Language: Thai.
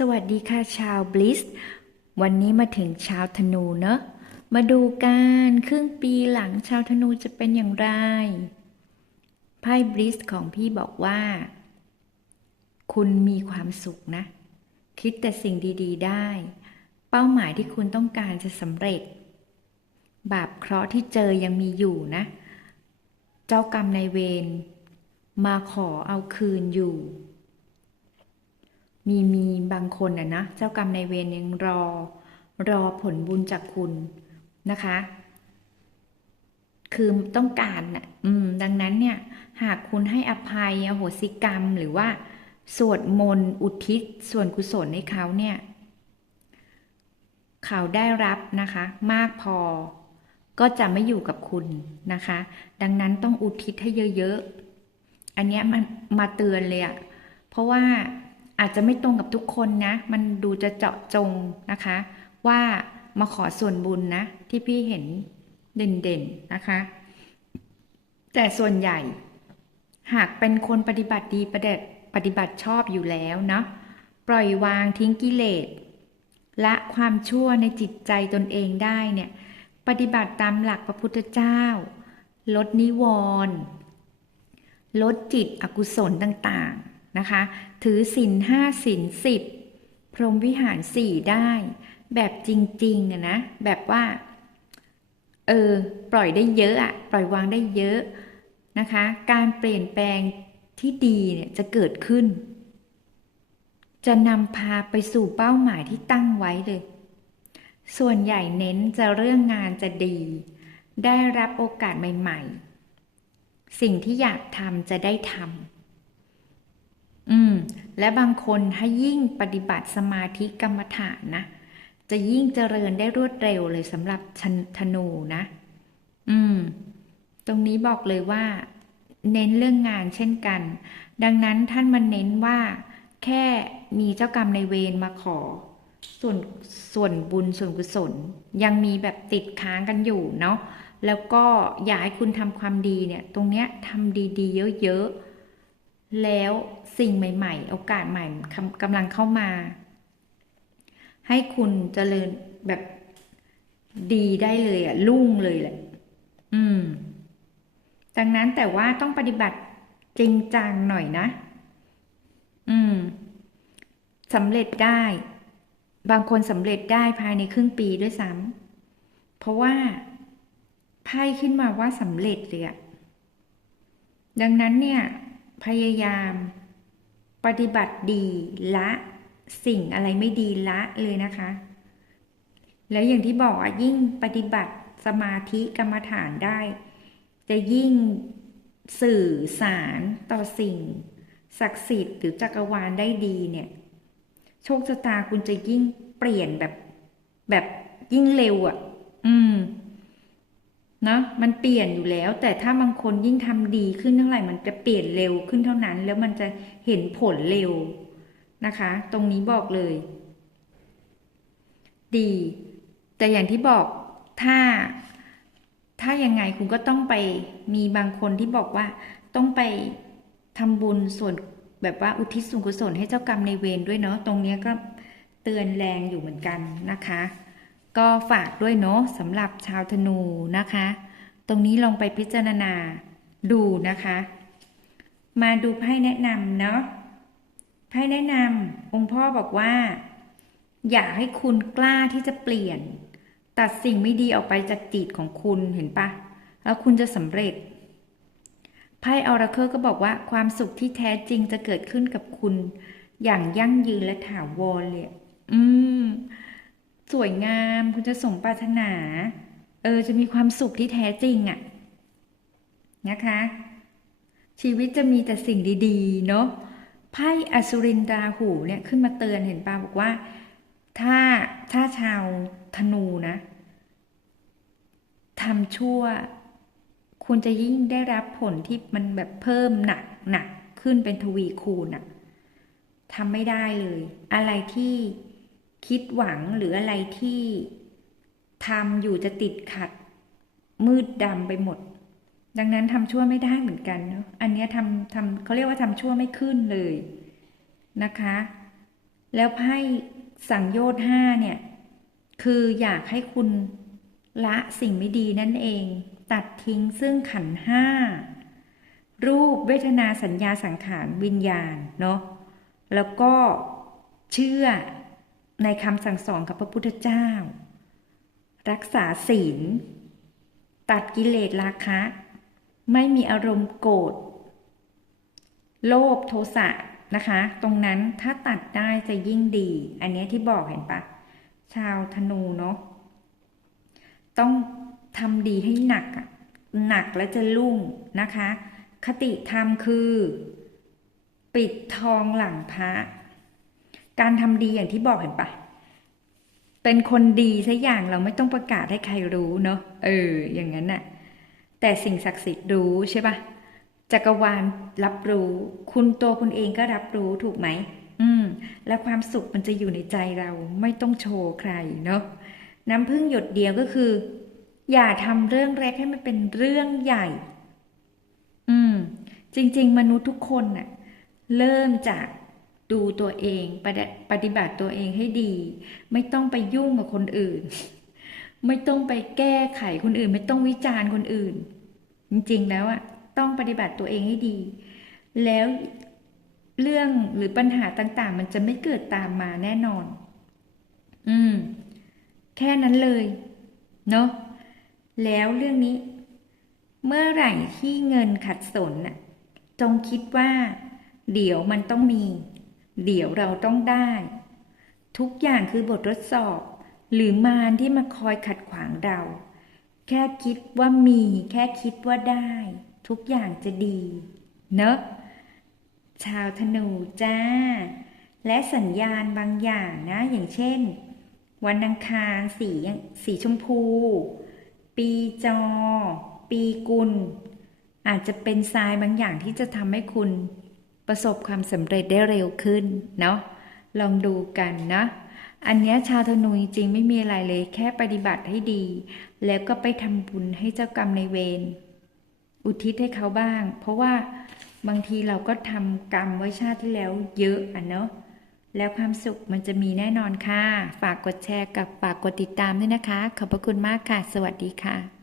สวัสดีค่ะชาวบลิส วันนี้มาถึงชาวธนูเนอะมาดูกันครึ่งปีหลังชาวธนูจะเป็นอย่างไร ไพ่บลิสของพี่บอกว่า คุณมีความสุขนะ คิดแต่สิ่งดี ๆ ได้ เป้าหมายที่คุณต้องการจะสำเร็จ บาปเคราะห์ที่เจอยังมีอยู่นะ เจ้ากรรมนายเวรมาขอเอาคืนอยู่ มีมีบางคนนะนะเจ้ากรรมในเวรยังรอ รอผลบุญจากคุณนะคะ คือต้องการนะ่ะอืม ดังนั้นเนี่ย หากคุณให้อภัยอโหสิกรรมหรือว่า สวดมนต์อุทิศส่วนกุศลให้เขาเนี่ย เขาได้รับนะคะ มากพอ ก็จะไม่อยู่กับคุณนะคะ ดังนั้นต้องอุทิศให้เยอะๆอันเนี้ยมันมาเตือนเลยอะเพราะว่า อาจจะไม่ตรงกับทุกคนนะ มันดูจะเจาะจงนะคะ ว่ามาขอส่วนบุญนะ ที่พี่เห็นเด่นๆนะคะ แต่ส่วนใหญ่ หากเป็นคนปฏิบัติดีประเด็ดปฏิบัติชอบอยู่แล้วเนาะปล่อยวางทิ้งกิเลสละความชั่วในจิตใจตนเองได้เนี่ย ปฏิบัติตามหลักพระพุทธเจ้า ลดนิวรณ์ลดจิตอกุศลต่างๆ นะคะ ถือศีลห้าศีลสิบพรหมวิหารสี่ได้ แบบจริงๆอะนะแบบว่า เออ ปล่อยได้เยอะอะปล่อยวางได้เยอะนะคะ การเปลี่ยนแปลงที่ดีเนี่ยจะเกิดขึ้น จะนำพาไปสู่เป้าหมายที่ตั้งไว้เลย ส่วนใหญ่เน้นจะเรื่องงานจะดี ได้รับโอกาสใหม่ ๆ สิ่งที่อยากทำจะได้ทำ อืม และบางคนถ้ายิ่งปฏิบัติสมาธิกรรมฐานนะ จะยิ่งเจริญได้รวดเร็วเลยสำหรับธนูนะ อืม ตรงนี้บอกเลยว่า เน้นเรื่องงานเช่นกัน ดังนั้นท่านมันเน้นว่า แค่มีเจ้ากรรมในเวรมาขอ ส่วนส่วนบุญส่วนกุศล ยังมีแบบติดค้างกันอยู่เนาะแล้วก็อยากให้คุณทำความดีเนี่ย ตรงเนี้ยทำดีๆ เยอะๆ แล้วสิ่งใหม่ ๆ โอกาสใหม่กำลังเข้ามา ให้คุณเจริญแบบดีได้เลยอะรุ่งเลยแหละ อืม ดังนั้นแต่ว่าต้องปฏิบัติจริงจังหน่อยนะ อืมสำเร็จได้ บางคนสำเร็จได้ภายในครึ่งปีด้วยซ้ำเพราะว่าไพ่ขึ้นมาว่าสำเร็จเลยอะดังนั้นเนี่ย พยายาม ปฏิบัติดีละสิ่งอะไรไม่ดีละเลยนะคะ แล้วอย่างที่บอกอะยิ่งปฏิบัติสมาธิกรรมฐานได้ จะยิ่งสื่อสารต่อสิ่ง ศักดิ์สิทธิ์หรือจักรวาลได้ดีเนี่ย โชคชะตาคุณจะยิ่งเปลี่ยนแบบแบบยิ่งเร็วอะ่ะ อืม นาะมันเปลี่ยนอยู่แล้ว แต่ถ้าบางคนยิ่งทำดีขึ้นเท่าไหร่มันจะเปลี่ยนเร็วขึ้นเท่านั้น แล้วมันจะเห็นผลเร็วนะคะ ตรงนี้บอกเลย ดี แต่อย่างที่บอกถ้าถ้ายังไงคุณก็ต้องไปมีบางคนที่บอกว่าต้องไปทำบุญส่วนแบบว่าอุทิศส่วนกุศลให้เจ้ากรรมในเวรด้วยเนาะตรงนี้ก็เตือนแรงอยู่เหมือนกันนะคะ ก็ฝากด้วยเนาะสำหรับชาวธนูนะคะ ตรงนี้ลองไปพิจารณาดูนะคะ มาดูไพ่แนะนำเนาะไพ่แนะนำองค์พ่อบอกว่า อยากให้คุณกล้าที่จะเปลี่ยน ตัดสิ่งไม่ดีออกไปจากจิตของคุณเห็นปะแล้วคุณจะสำเร็จไพ่ออราเคิลก็บอกว่าความสุขที่แท้จริงจะเกิดขึ้นกับคุณ อย่างยั่งยืนและถาวรเลยอืม สวยงาม คุณจะสมปรารถนา เออ จะมีความสุขที่แท้จริงอะ่ะ นะคะ ชีวิตจะมีแต่สิ่งดีๆ เนาะไพ่อสุรินดาหูเนี่ยขึ้นมาเตือนเห็นปาบอกว่า ถ้าถ้าชาวธนูนะทำชั่ว คุณจะยิ่งได้รับผลที่มันแบบเพิ่มหนักหนักขึ้นเป็นทวีคูณอะทำไม่ได้เลย อะไรที่ คิดหวังหรืออะไรที่ทำอยู่จะติดขัด มืดดำไปหมด ดังนั้นทำชั่วไม่ได้เหมือนกันเนาะอันนี้ทำทำเขาเรียกว่าทำชั่วไม่ขึ้นเลยนะคะ แล้วไพ่สังโยชน์ห้าเนี่ย คืออยากให้คุณละสิ่งไม่ดีนั่นเอง ตัดทิ้งซึ่งขันห้ารูปเวทนาสัญญาสังขารวิญญาณเนาะแล้วก็เชื่อ ในคำสั่งสอนกับพระพุทธเจ้า รักษาศีล ตัดกิเลสราคะ ไม่มีอารมณ์โกรธ โลภโทสะนะคะ ตรงนั้นถ้าตัดได้จะยิ่งดี อันนี้ที่บอกเห็นปะ ชาวธนูเนาะ ต้องทำดีให้หนักอะหนักแล้วจะรุ่งนะคะ คติธรรมคือ ปิดทองหลังพระ การทำดีอย่างที่บอกเห็นปะเป็นคนดีสักอย่างเราไม่ต้องประกาศให้ใครรู้เนาะเออ อย่างนั้นน่ะ แต่สิ่งศักดิ์สิทธิ์รู้ใช่ปะจักรวาลรับรู้ คุณตัวคุณเองก็รับรู้ถูกไหมอืม และความสุขมันจะอยู่ในใจเราไม่ต้องโชว์ใครเนาะน้ำพึ่งหยดเดียวก็คือ อย่าทำเรื่องเล็กให้มันเป็นเรื่องใหญ่ อืม จริง ๆ มนุษย์ทุกคนน่ะ เริ่มจาก ดูตัวเองปฏิปฏิบัติตัวเองให้ดี ไม่ต้องไปยุ่งกับคนอื่น ไม่ต้องไปแก้ไขคนอื่น ไม่ต้องวิจารณ์คนอื่น จริงๆแล้วอะต้องปฏิบัติตัวเองให้ดี แล้วเรื่องหรือปัญหาต่าง ๆ มันจะไม่เกิดตามมาแน่นอน อืม แค่นั้นเลย เนาะแล้วเรื่องนี้ เมื่อไหร่ที่เงินขัดสนน่ะจงคิดว่า เดี๋ยวมันต้องมี เดี๋ยวเราต้องได้ ทุกอย่างคือบททดสอบ หรือมารที่มาคอยขัดขวางเรา แค่คิดว่ามี แค่คิดว่าได้ ทุกอย่างจะดี เนอะชาวธนูจ้า และสัญญาณบางอย่างนะ อย่างเช่น วันอังคารสีสีชมพู ปีจอ ปีกุล อาจจะเป็นทรายบางอย่างที่จะทำให้คุณ ประสบความสำเร็จได้เร็วขึ้นเนาะลองดูกันนะ อันนี้ชาวธนูจริงๆไม่มีอะไรเลยแค่ปฏิบัติให้ดี แล้วก็ไปทำบุญให้เจ้ากรรมในเวรอุทิศให้เขาบ้าง เพราะว่าบางทีเราก็ทำกรรมไว้ชาติที่แล้วเยอะอะเนาะแล้วความสุขมันจะมีแน่นอนค่ะ ฝากกดแชร์กับฝากกดติดตามด้วยนะคะ ขอบพระคุณมากค่ะ สวัสดีค่ะ